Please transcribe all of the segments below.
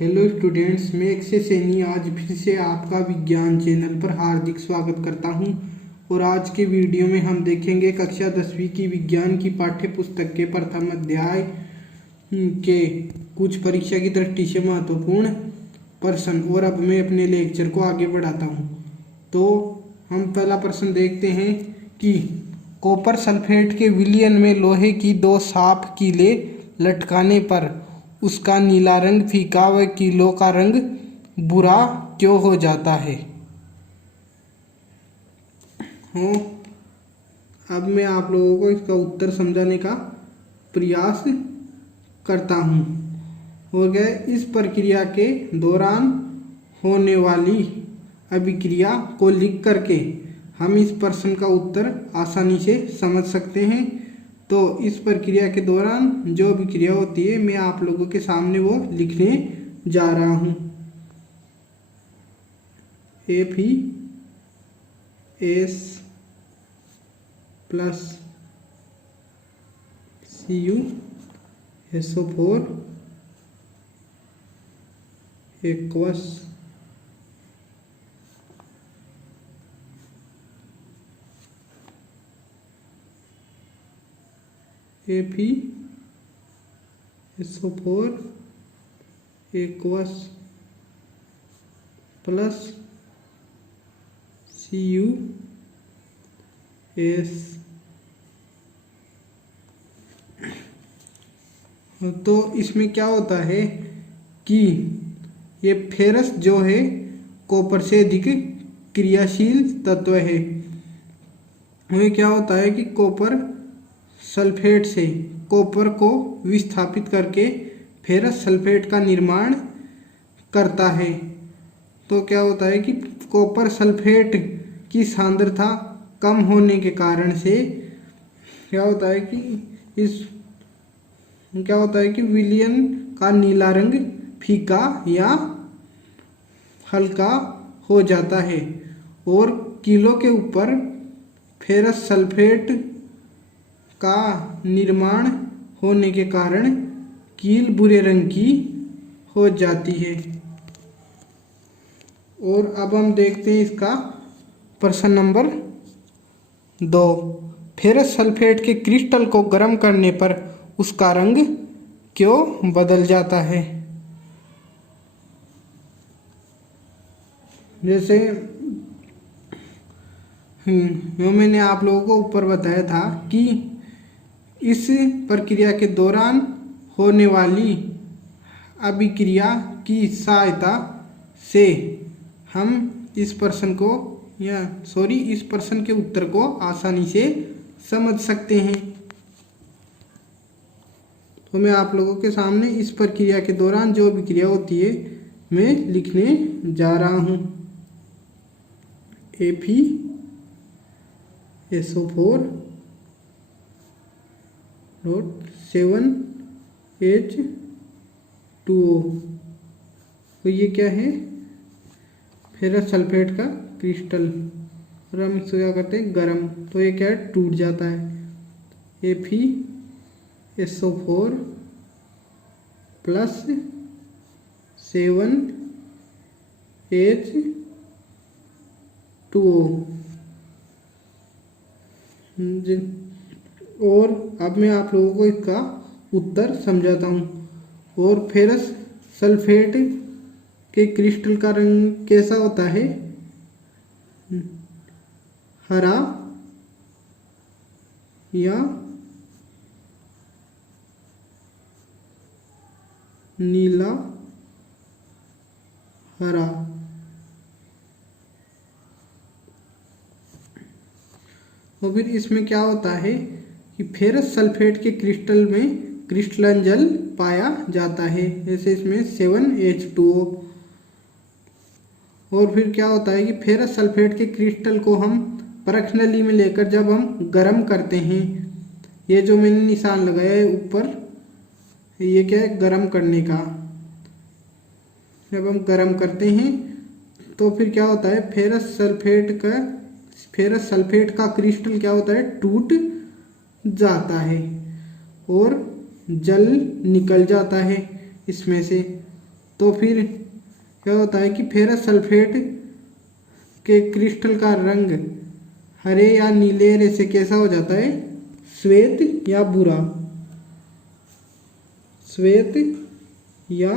Hello students, मैं अक्षय सैनी आज फिर से आपका विज्ञान चैनल पर हार्दिक स्वागत करता हूं। और आज के वीडियो में हम देखेंगे कक्षा 10वीं की विज्ञान की पाठ्य पुस्तक के प्रथम अध्याय के कुछ परीक्षा की दृष्टि से महत्वपूर्ण प्रश्न। और अब मैं अपने लेक्चर को आगे बढ़ाता हूं। तो हम पहला प्रश्न देखते हैं कि कॉपर सल्फेट के विलयन में लोहे की दो साफ कीले लटकाने पर उसका नीला रंग फीका व कीलों का रंग भूरा क्यों हो जाता है। अब मैं आप लोगों को इसका उत्तर समझाने का प्रयास करता हूँ। हो गया, इस प्रक्रिया के दौरान होने वाली अभिक्रिया को लिख करके हम इस प्रश्न का उत्तर आसानी से समझ सकते हैं। तो इस प्रक्रिया के दौरान जो अभिक्रिया होती है मैं आप लोगों के सामने वो लिखने जा रहा हूँ। FeS plus CuSO4 aqueous FeSO4 aqueous plus CuS। तो इसमें क्या होता है कि ये फेरस जो है कॉपर से अधिक क्रियाशील तत्व है। वह क्या होता है कि कॉपर सल्फेट से कॉपर को विस्थापित करके फेरस सल्फेट का निर्माण करता है। तो क्या होता है कि कॉपर सल्फेट की सांद्रता कम होने के कारण से क्या होता है कि विलयन का नीला रंग फीका या हल्का हो जाता है और कीलों के ऊपर फेरस सल्फेट का निर्माण होने के कारण कील भूरे रंग की हो जाती है। और अब हम देखते हैं इसका प्रश्न नंबर 2। फेरस सल्फेट के क्रिस्टल को गर्म करने पर उसका रंग क्यों बदल जाता है। जैसे जो मैंने आप लोगों को ऊपर बताया था कि इस प्रक्रिया के दौरान होने वाली अभिक्रिया की सहायता से हम इस प्रश्न के उत्तर को आसानी से समझ सकते हैं। तो मैं आप लोगों के सामने इस प्रक्रिया के दौरान जो अभिक्रिया होती है मैं लिखने जा रहा हूँ। FeSO4 7H2O। तो ये क्या है, फेरस सल्फेट का क्रिस्टल। और हम इसको क्या करते हैं, गरम, तो ये क्या है, टूट जाता है। FeSO4 plus 7H2O। और अब मैं आप लोगों को इसका उत्तर समझाता हूँ। और फेरस सल्फेट के क्रिस्टल का रंग कैसा होता है, हरा या नीला हरा। और फिर इसमें क्या होता है कि फेरस सल्फेट के क्रिस्टल में क्रिस्टलन जल पाया जाता है, जैसे इसमें 7H2O। और फिर क्या होता है कि फेरस सल्फेट के क्रिस्टल को हम परख नली में लेकर जब हम गर्म करते हैं, ये जो मैंने निशान लगाया है ऊपर, ये क्या है, गर्म करने का। जब हम गर्म करते हैं तो फिर क्या होता है, फेरस सल्फेट का क्रिस्टल क्या होता है, टूट जाता है और जल निकल जाता है इसमें से। तो फिर क्या होता है कि फेरस सल्फेट के क्रिस्टल का रंग हरे या नीले हरे से कैसा हो जाता है, श्वेत या भूरा, श्वेत या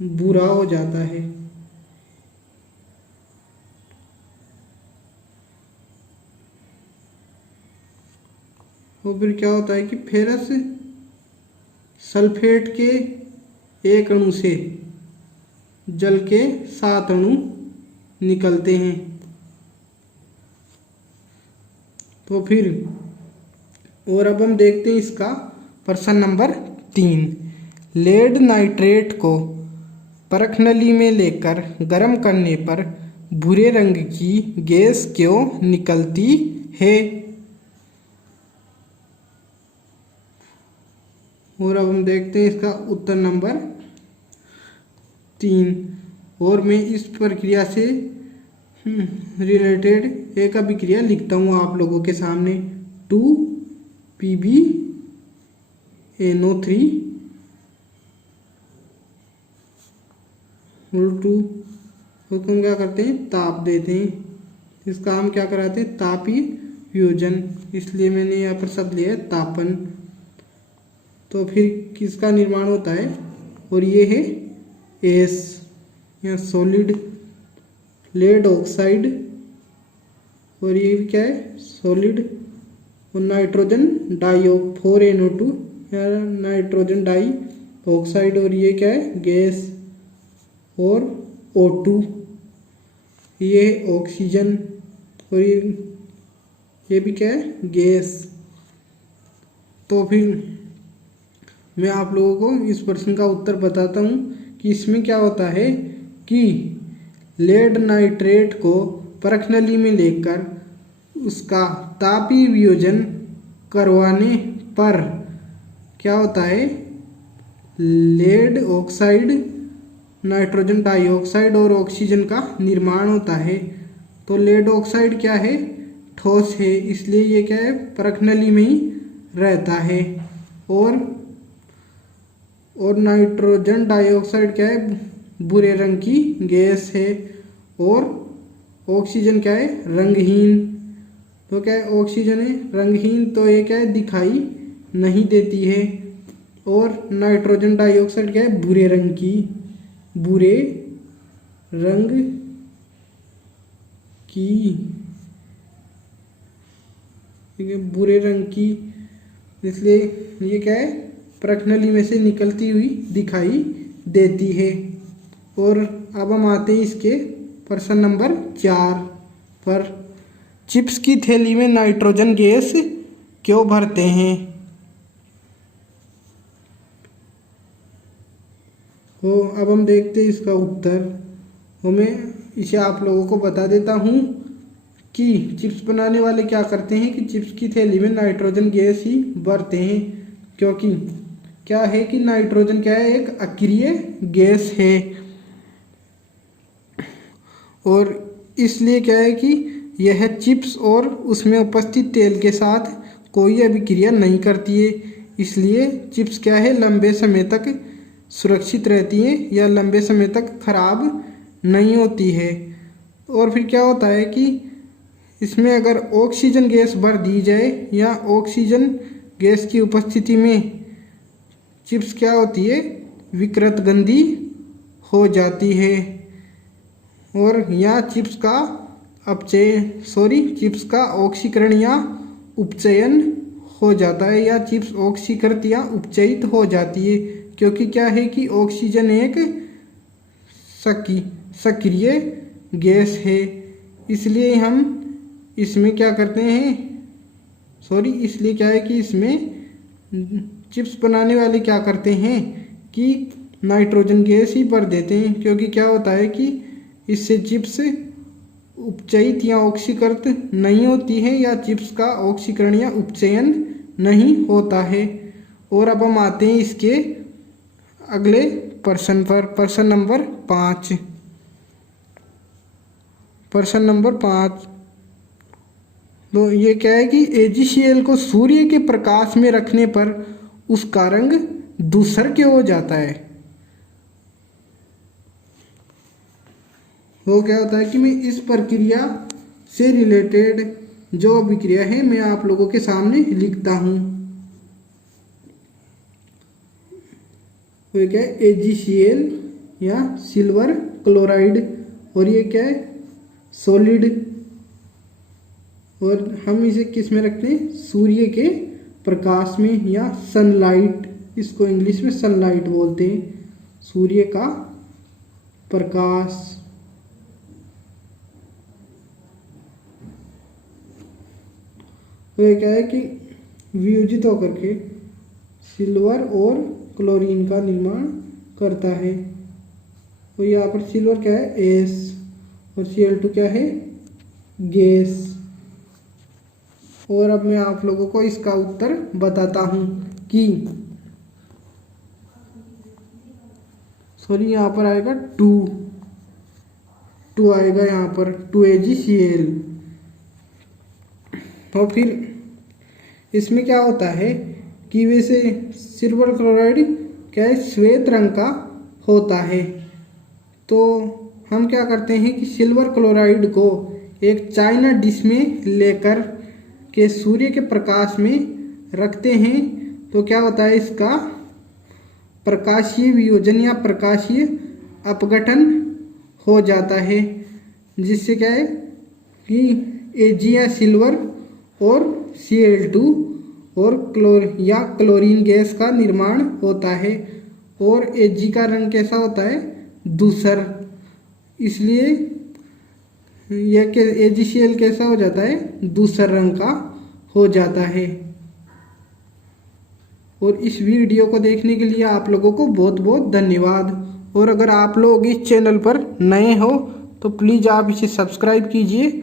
भूरा हो जाता है। और फिर क्या होता है कि फेरस सल्फेट के एक अणु से जल के 7 अणु निकलते हैं। तो फिर और अब हम देखते हैं इसका प्रश्न नंबर 3। लेड नाइट्रेट को परख नली में लेकर गर्म करने पर भूरे रंग की गैस क्यों निकलती है। और अब हम देखते हैं इसका उत्तर नंबर 3। और मैं इस प्रक्रिया से रिलेटेड एक अभिक्रिया लिखता हूँ आप लोगों के सामने। 2PbNO3 2 उसको हम क्या करते हैं, ताप देते हैं। इसका हम क्या कराते हैं, तापीय वियोजन, इसलिए मैंने यहाँ पर शब्द लिया है तापन। तो फिर किसका निर्माण होता है, और ये है एस या सॉलिड लेड ऑक्साइड, और ये क्या है सॉलिड, और नाइट्रोजन डाई 4NO2 या नाइट्रोजन डाई ऑक्साइड, और ये क्या है गैस, और O2 ये ऑक्सीजन, और ये भी क्या है गैस। तो फिर मैं आप लोगों को इस प्रश्न का उत्तर बताता हूँ कि इसमें क्या होता है कि लेड नाइट्रेट को परख नली में लेकर उसका तापीय वियोजन करवाने पर क्या होता है, लेड ऑक्साइड, नाइट्रोजन डाइऑक्साइड और ऑक्सीजन का निर्माण होता है। तो लेड ऑक्साइड क्या है, ठोस है, इसलिए ये क्या है परख नली में ही रहता है। और नाइट्रोजन डाइऑक्साइड क्या है, भूरे रंग की गैस है, और ऑक्सीजन क्या है रंगहीन। तो क्या है ऑक्सीजन है रंगहीन, तो ये क्या है दिखाई नहीं देती है। और नाइट्रोजन डाइऑक्साइड क्या है भूरे रंग की, भूरे रंग की, ठीक है भूरे रंग की, इसलिए ये क्या है परख नली में से निकलती हुई दिखाई देती है। और अब हम आते हैं इसके प्रश्न नंबर 4 पर। चिप्स की थैली में नाइट्रोजन गैस क्यों भरते हैं। तो अब हम देखते हैं इसका उत्तर। तो मैं इसे आप लोगों को बता देता हूँ कि चिप्स बनाने वाले क्या करते हैं कि चिप्स की थैली में नाइट्रोजन गैस ही भरते हैं, क्योंकि क्या है कि नाइट्रोजन क्या है एक अक्रिय गैस है, और इसलिए क्या है कि यह चिप्स और उसमें उपस्थित तेल के साथ कोई अभिक्रिया नहीं करती है। इसलिए चिप्स क्या है लंबे समय तक सुरक्षित रहती है या लंबे समय तक खराब नहीं होती है। और फिर क्या होता है कि इसमें अगर ऑक्सीजन गैस भर दी जाए या ऑक्सीजन गैस की उपस्थिति में चिप्स क्या होती है विकृत गंदी हो जाती है, और यहाँ चिप्स का ऑक्सीकरण या उपचयन हो जाता है, या चिप्स ऑक्सीकृत या उपचयित हो जाती है, क्योंकि क्या है कि ऑक्सीजन एक सक्रिय गैस है। इसलिए हम इसमें क्या करते हैं, इसलिए क्या है कि इसमें चिप्स बनाने वाले क्या करते हैं कि नाइट्रोजन गैस ही भर देते हैं, क्योंकि क्या होता है कि इससे चिप्स उपचयित या ऑक्सीकृत नहीं होती है, या चिप्स का ऑक्सीकरण या उपचयन नहीं होता है। और अब हम आते हैं इसके अगले प्रश्न पर, प्रश्न नंबर 5। प्रश्न नंबर 5 तो ये क्या है कि AgCl को सूर्य के प्रकाश में रखने पर उसका रंग धूसर क्यों हो जाता है। वो क्या होता है कि मैं इस प्रक्रिया से रिलेटेड जो अभिक्रिया है मैं आप लोगों के सामने लिखता हूँ। वो क्या है AgCl या सिल्वर क्लोराइड, और ये क्या है सॉलिड, और हम इसे किस में रखते हैं सूर्य के प्रकाश में या सनलाइट, इसको इंग्लिश में सनलाइट बोलते हैं, सूर्य का प्रकाश। तो ये क्या है कि वियोजित होकर के सिल्वर और क्लोरीन का निर्माण करता है। तो यहाँ पर सिल्वर क्या है एस और Cl2 क्या है गैस। और अब मैं आप लोगों को इसका उत्तर बताता हूँ कि सॉरी यहाँ पर आएगा 2 आएगा यहाँ पर 2AgCl। तो फिर इसमें क्या होता है कि वैसे सिल्वर क्लोराइड क्या है श्वेत रंग का होता है। तो हम क्या करते हैं कि सिल्वर क्लोराइड को एक चाइना डिश में लेकर के सूर्य के प्रकाश में रखते हैं, तो क्या होता है इसका प्रकाशीय वियोजन या प्रकाशीय अपघटन हो जाता है, जिससे क्या है कि Ag या सिल्वर और Cl2 और क्लोरीन गैस का निर्माण होता है। और Ag का रंग कैसा होता है धूसर, इसलिए यह AgCl कैसा हो जाता है धूसर रंग का हो जाता है। और इस वीडियो को देखने के लिए आप लोगों को बहुत बहुत धन्यवाद। और अगर आप लोग इस चैनल पर नए हो तो प्लीज़ आप इसे सब्सक्राइब कीजिए